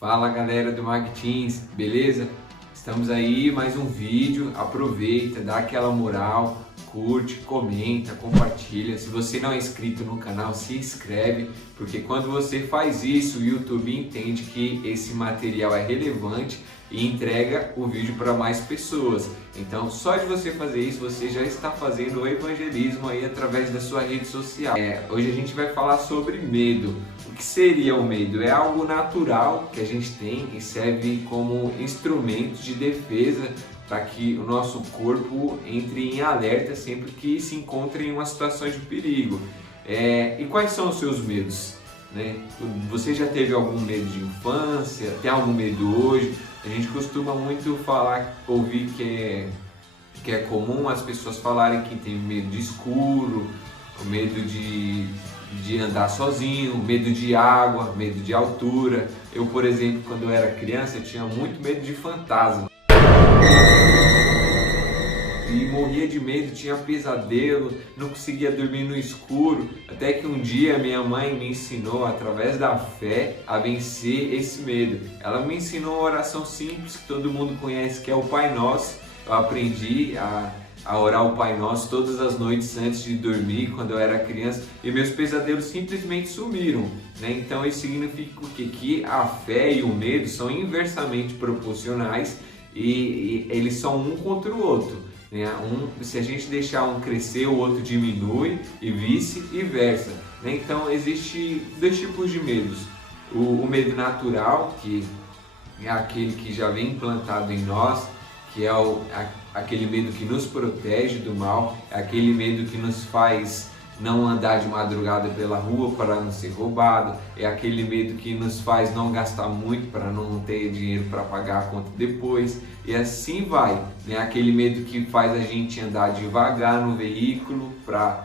Fala galera do Magteens, beleza? Estamos aí, mais um vídeo, aproveita, dá aquela moral, curte, comenta, compartilha. Se você não é inscrito no canal, se inscreve, porque quando você faz isso, o YouTube entende que esse material é relevante e entrega o vídeo para mais pessoas. Então, só de você fazer isso, você já está fazendo o evangelismo aí através da sua rede social. Hoje a gente vai falar sobre medo. O que seria o medo? É algo natural que a gente tem e serve como instrumento de defesa para que o nosso corpo entre em alerta sempre que se encontre em uma situação de perigo. E quais são os seus medos? Você já teve algum medo de infância? Tem algum medo hoje? A gente costuma muito ouvir que é comum as pessoas falarem que tem medo de escuro, o medo de andar sozinho, medo de água, medo de altura. Eu, por exemplo, quando eu era criança, eu tinha muito medo de fantasma. E morria de medo, tinha pesadelo, não conseguia dormir no escuro, até que um dia minha mãe me ensinou, através da fé, a vencer esse medo. Ela me ensinou uma oração simples que todo mundo conhece, que é o Pai Nosso. Eu aprendi a orar o Pai Nosso todas as noites antes de dormir, quando eu era criança, e meus pesadelos simplesmente sumiram. Então isso significa o quê? Que a fé e o medo são inversamente proporcionais e eles são um contra o outro. Se a gente deixar um crescer, o outro diminui e vice-versa. Então existem dois tipos de medos. O medo natural, que é aquele que já vem implantado em nós, que é aquele medo que nos protege do mal, é aquele medo que nos faz não andar de madrugada pela rua para não ser roubado, é aquele medo que nos faz não gastar muito para não ter dinheiro para pagar a conta depois, e assim vai, aquele medo que faz a gente andar devagar no veículo para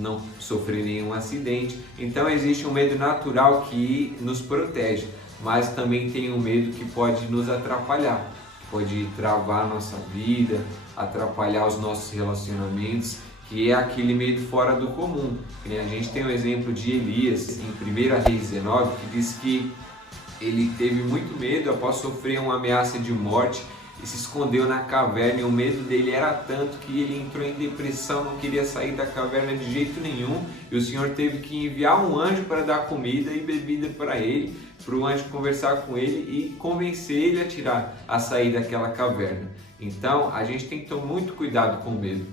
não sofrer nenhum acidente. Então existe um medo natural que nos protege, mas também tem um medo que pode nos atrapalhar, pode travar a nossa vida, atrapalhar os nossos relacionamentos, que é aquele medo fora do comum. A gente tem o exemplo de Elias em 1 Reis 19, que diz que ele teve muito medo após sofrer uma ameaça de morte e se escondeu na caverna, e o medo dele era tanto que ele entrou em depressão, não queria sair da caverna de jeito nenhum, e o Senhor teve que enviar um anjo para dar comida e bebida para ele, para o anjo conversar com ele e convencer ele a sair daquela caverna. Então a gente tem que tomar muito cuidado com o medo,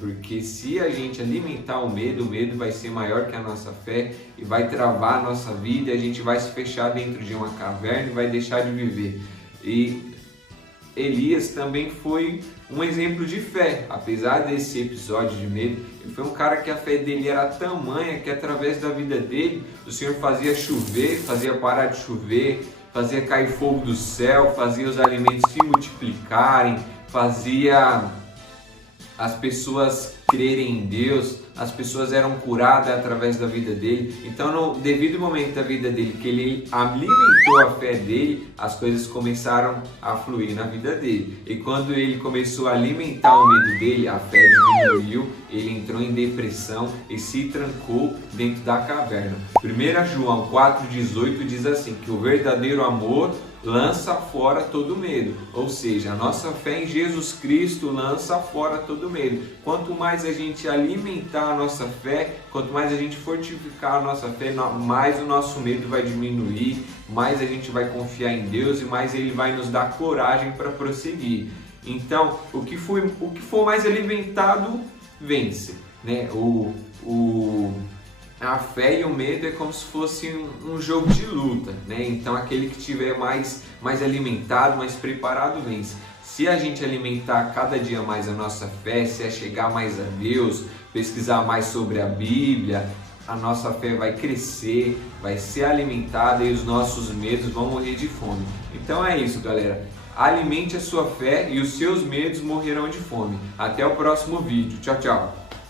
porque se a gente alimentar o medo vai ser maior que a nossa fé e vai travar a nossa vida, e a gente vai se fechar dentro de uma caverna e vai deixar de viver. E Elias também foi um exemplo de fé, apesar desse episódio de medo. Ele foi um cara que a fé dele era tamanha que através da vida dele o Senhor fazia chover, fazia parar de chover, fazia cair fogo do céu, fazia os alimentos se multiplicarem, fazia as pessoas crerem em Deus, as pessoas eram curadas através da vida dele. Então, no devido momento da vida dele, que ele alimentou a fé dele, as coisas começaram a fluir na vida dele. E quando ele começou a alimentar o medo dele, a fé diminuiu, ele entrou em depressão e se trancou dentro da caverna. 1 João 4,18 diz assim, que o verdadeiro amor lança fora todo medo, ou seja, a nossa fé em Jesus Cristo lança fora todo medo. Quanto mais a gente alimentar a nossa fé, quanto mais a gente fortificar a nossa fé, mais o nosso medo vai diminuir, mais a gente vai confiar em Deus e mais Ele vai nos dar coragem para prosseguir. Então, o que for mais alimentado, vence. A fé e o medo é como se fosse um jogo de luta, Então aquele que estiver mais alimentado, mais preparado, vence. Se a gente alimentar cada dia mais a nossa fé, se chegar mais a Deus, pesquisar mais sobre a Bíblia, a nossa fé vai crescer, vai ser alimentada e os nossos medos vão morrer de fome. Então é isso, galera. Alimente a sua fé e os seus medos morrerão de fome. Até o próximo vídeo. Tchau, tchau.